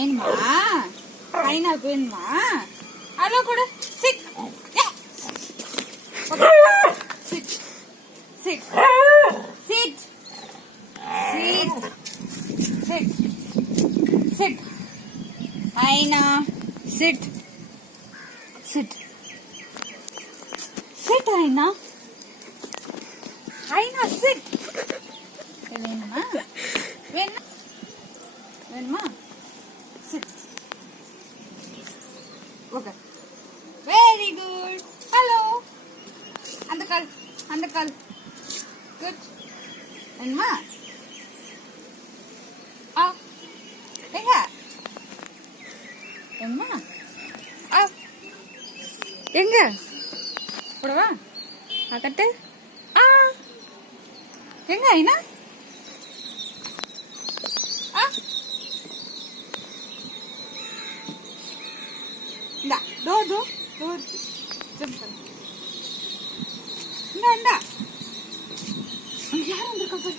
வேணுமா? ஐனா வேணுமா? ஹலோ கொடு. Sit. Sit. Sit. Sit. Sit. Sit. Sit. ஐனா சிட். சிட். சிட் ஐனா. ஐனா சிட். வேணுமா? வேணுமா? வேணுமா? Sit. Okay. Very good. Hello. அந்த கால். அந்த கால். குட். வேணுமா? ஆ. எங்க? வேணுமா? ஆ. எங்க? போடவா? கட்டு. ஆ. எங்க ஐனா? ஆ. இந்த டோர் ஜம்ப் பண்ணு. இந்த யார் வந்திருக்கா பாரு.